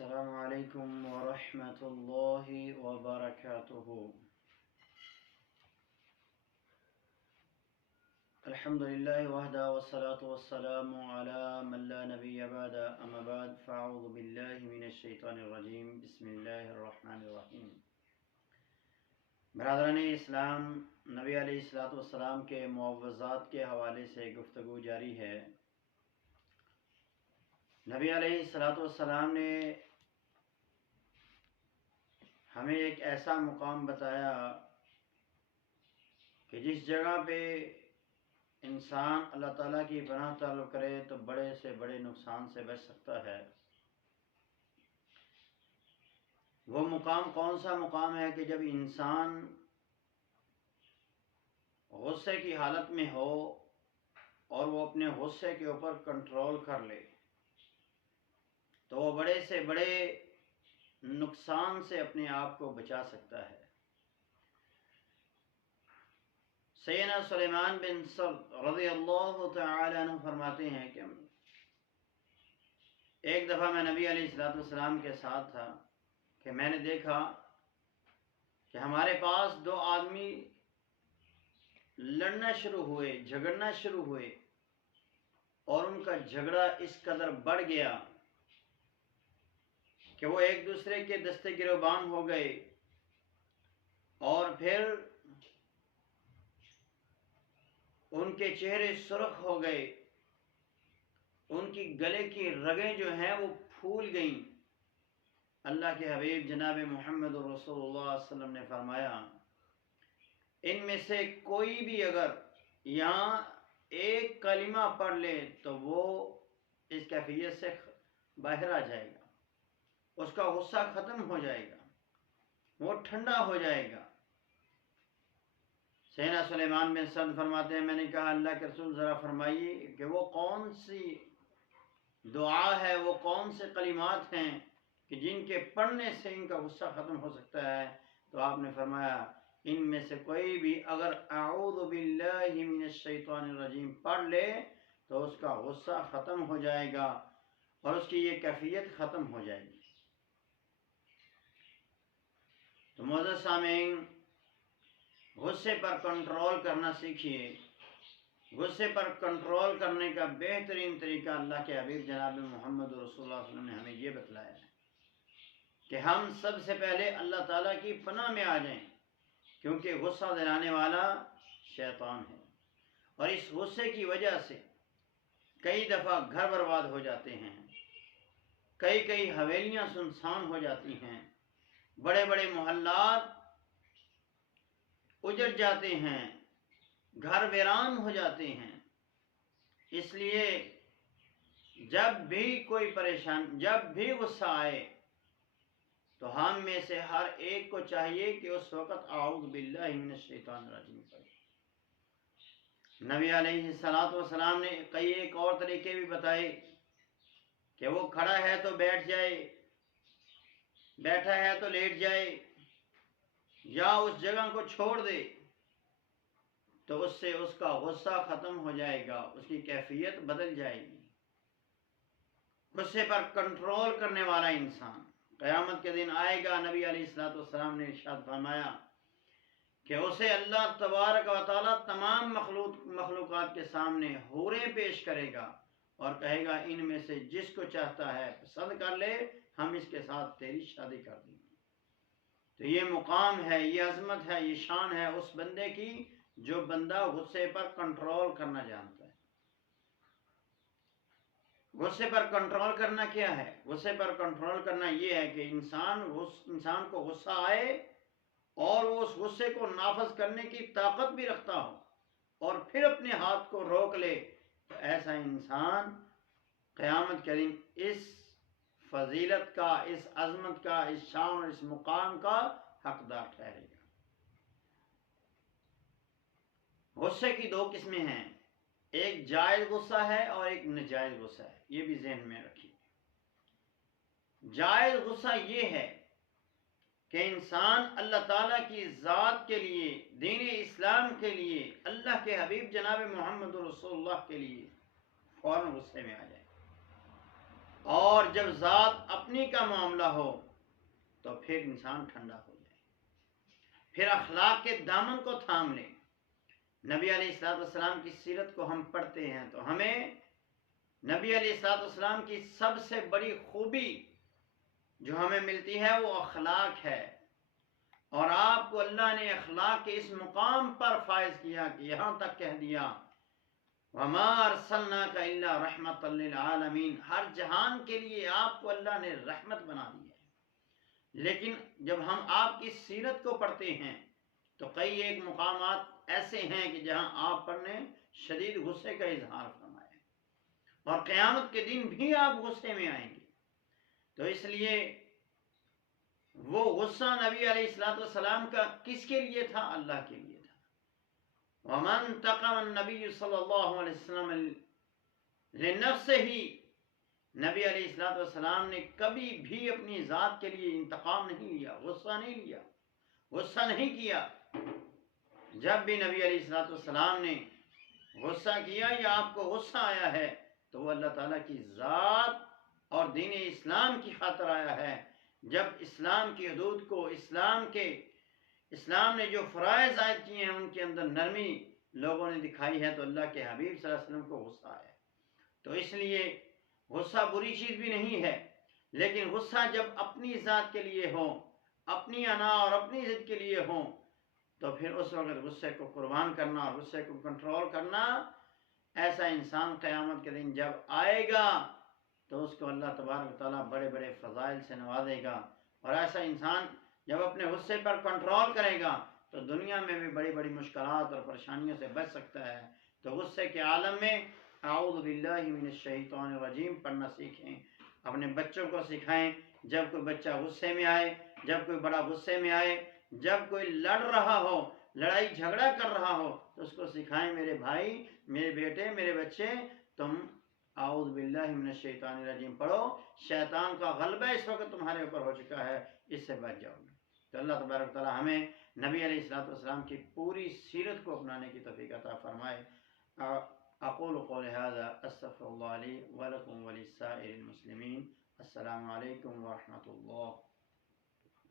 السلام علیکم ورحمۃ اللہ وبرکاتہ۔ الحمد للہ وحدہ والصلاة والسلام علی من لا نبی بعد، اما بعد فاعوذ باللہ من الشیطان الرجیم، بسم اللہ الرحمن الرحیم۔ برادران اسلام، نبی علیہ الصلاۃ والسلام کے معوذات کے حوالے سے گفتگو جاری ہے۔ نبی علیہ الصلاۃ والسلام نے ہمیں ایک ایسا مقام بتایا کہ جس جگہ پہ انسان اللہ تعالیٰ کی پناہ طلب کرے تو بڑے سے بڑے نقصان سے بچ سکتا ہے۔ وہ مقام کون سا مقام ہے کہ جب انسان غصے کی حالت میں ہو اور وہ اپنے غصے کے اوپر کنٹرول کر لے تو وہ بڑے سے بڑے نقصان سے اپنے آپ کو بچا سکتا ہے۔ سیدنا سلیمان بن سرد رضی اللہ تعالی عنہ فرماتے ہیں کہ ایک دفعہ میں نبی علیہ السلام کے ساتھ تھا کہ میں نے دیکھا کہ ہمارے پاس دو آدمی لڑنا شروع ہوئے، جھگڑنا شروع ہوئے، اور ان کا جھگڑا اس قدر بڑھ گیا کہ وہ ایک دوسرے کے دستے گروبان ہو گئے، اور پھر ان کے چہرے سرخ ہو گئے، ان کی گلے کی رگیں جو ہیں وہ پھول گئیں۔ اللہ کے حبیب جناب محمد رسول اللہ صلی اللہ علیہ وسلم نے فرمایا ان میں سے کوئی بھی اگر یہاں ایک کلمہ پڑھ لے تو وہ اس کیفیت سے باہر آ جائے گا، اس کا غصہ ختم ہو جائے گا، وہ ٹھنڈا ہو جائے گا۔ سیدنا سلیمان بن سرد فرماتے ہیں میں نے کہا اللہ کے رسول ذرا فرمائیے کہ وہ کون سی دعا ہے، وہ کون سے کلمات ہیں کہ جن کے پڑھنے سے ان کا غصہ ختم ہو سکتا ہے؟ تو آپ نے فرمایا ان میں سے کوئی بھی اگر اعوذ باللہ من الشیطان الرجیم پڑھ لے تو اس کا غصہ ختم ہو جائے گا اور اس کی یہ کیفیت ختم ہو جائے گی۔ تو معزز سامعین، غصے پر کنٹرول کرنا سیکھیے۔ غصے پر کنٹرول کرنے کا بہترین طریقہ اللہ کے حبیب جناب محمد رسول اللہ صلی اللہ علیہ وسلم نے ہمیں یہ بتلایا ہے کہ ہم سب سے پہلے اللہ تعالیٰ کی پناہ میں آ جائیں، کیونکہ غصہ دلانے والا شیطان ہے، اور اس غصے کی وجہ سے کئی دفعہ گھر برباد ہو جاتے ہیں، کئی حویلیاں سنسان ہو جاتی ہیں، بڑے بڑے محلات اجڑ جاتے ہیں، گھر ویران ہو جاتے ہیں۔ اس لیے جب بھی کوئی جب بھی غصہ آئے تو ہم میں سے ہر ایک کو چاہیے کہ اس وقت اعوذ باللہ من الشیطان الرجیم پڑھے۔ نبی علیہ الصلوۃ والسلام نے کئی ایک اور طریقے بھی بتائے کہ وہ کھڑا ہے تو بیٹھ جائے، بیٹھا ہے تو لیٹ جائے، یا اس جگہ کو چھوڑ دے تو اس سے اس کا غصہ ختم ہو جائے گا، اس کی کیفیت بدل جائے گی۔ غصے پر کنٹرول کرنے والا انسان قیامت کے دن آئے گا۔ نبی علیہ الصلوۃ والسلام نے ارشاد فرمایا کہ اسے اللہ تبارک و تعالیٰ تمام مخلوقات کے سامنے حوریں پیش کرے گا اور کہے گا ان میں سے جس کو چاہتا ہے پسند کر لے، ہم اس کے ساتھ تیری شادی کر دیں گے۔ تو یہ مقام ہے، یہ عظمت ہے، یہ شان ہے اس بندے کی جو بندہ غصے پر کنٹرول کرنا جانتا ہے۔ غصے پر کنٹرول کرنا کیا ہے؟ غصے پر کنٹرول کرنا یہ ہے کہ انسان کو غصہ آئے اور وہ اس غصے کو نافذ کرنے کی طاقت بھی رکھتا ہو اور پھر اپنے ہاتھ کو روک لے، تو ایسا انسان قیامت کے دن اس فضیلت کا، اس عظمت کا، اس شان اور اس مقام کا حقدار ٹھہرے گا۔ غصے کی دو قسمیں ہیں، ایک جائز غصہ ہے اور ایک ناجائز غصہ ہے، یہ بھی ذہن میں رکھیے۔ جائز غصہ یہ ہے کہ انسان اللہ تعالیٰ کی ذات کے لیے، دین اسلام کے لیے، اللہ کے حبیب جناب محمد رسول اللہ کے لیے فوراً غصے میں آ جائے۔ اور جب ذات اپنی کا معاملہ ہو تو پھر انسان ٹھنڈا ہو جائے، پھر اخلاق کے دامن کو تھام لے۔ نبی علیہ الصلوۃ والسلام کی سیرت کو ہم پڑھتے ہیں تو ہمیں نبی علیہ الصلوۃ والسلام کی سب سے بڑی خوبی جو ہمیں ملتی ہے وہ اخلاق ہے، اور آپ کو اللہ نے اخلاق کے اس مقام پر فائز کیا کہ یہاں تک کہہ دیا وَمَا أَرْسَلْنَاكَ إِلَّا رَحْمَةً لِّلْعَالَمِينَ، ہر جہان کے لیے آپ کو اللہ نے رحمت بنا دی ہے۔ لیکن جب ہم آپ کی سیرت کو پڑھتے ہیں تو کئی ایک مقامات ایسے ہیں کہ جہاں آپ پر نے شدید غصے کا اظہار فرمایا ہے، اور قیامت کے دن بھی آپ غصے میں آئیں گے۔ تو اس لیے وہ غصہ نبی علیہ الصلوۃ والسلام کا کس کے لیے تھا؟ اللہ کے لیے تھا۔ وَمَنْ تَقَمَ النَّبِيُّ صلی اللہ علیہ وسلم لِنَفْسِهِ، نبی علیہ الصلوۃ والسلام نے کبھی بھی اپنی ذات کے لیے انتقام نہیں لیا، غصہ نہیں لیا، غصہ نہیں کیا۔ جب بھی نبی علیہ الصلوۃ والسلام نے غصہ کیا یا آپ کو غصہ آیا ہے تو وہ اللہ تعالیٰ کی ذات اور دین اسلام کی خاطر آیا ہے۔ جب اسلام کی حدود کو اسلام نے جو فرائض عائد کیے ہیں ان کے اندر نرمی لوگوں نے دکھائی ہے تو اللہ کے حبیب صلی اللہ علیہ وسلم کو غصہ آیا۔ تو اس لیے غصہ بری چیز بھی نہیں ہے، لیکن غصہ جب اپنی ذات کے لیے ہو، اپنی انا اور اپنی ضد کے لیے ہو، تو پھر اس وقت غصے کو قربان کرنا اور غصے کو کنٹرول کرنا، ایسا انسان قیامت کے دن جب آئے گا تو اس کو اللہ تبارک و تعالیٰ بڑے بڑے فضائل سے نوازے گا، اور ایسا انسان جب اپنے غصے پر کنٹرول کرے گا تو دنیا میں بھی بڑی بڑی مشکلات اور پریشانیوں سے بچ سکتا ہے۔ تو غصے کے عالم میں اعوذ باللہ من الشیطان الرجیم پڑھنا سیکھیں، اپنے بچوں کو سکھائیں۔ جب کوئی بچہ غصے میں آئے، جب کوئی بڑا غصے میں آئے، جب کوئی لڑ رہا ہو، لڑائی جھگڑا کر رہا ہو، تو اس کو سکھائیں میرے بھائی، میرے بیٹے، میرے بچے، تم اعوذ باللہ من الشیطان الرجیم پڑھو، شیطان کا غلبہ اس وقت تمہارے اوپر ہو چکا ہے، اس سے بچ جاؤ گے۔ تو اللہ تبارک تعالیٰ ہمیں نبی علیہ الصلوۃ والسلام کی پوری سیرت کو اپنانے کی توفیق عطا فرمائے۔ اقول قول هذا استغفر اللہ لی ولکم ولسائر المسلمین۔ السلام علیکم ورحمۃ اللہ۔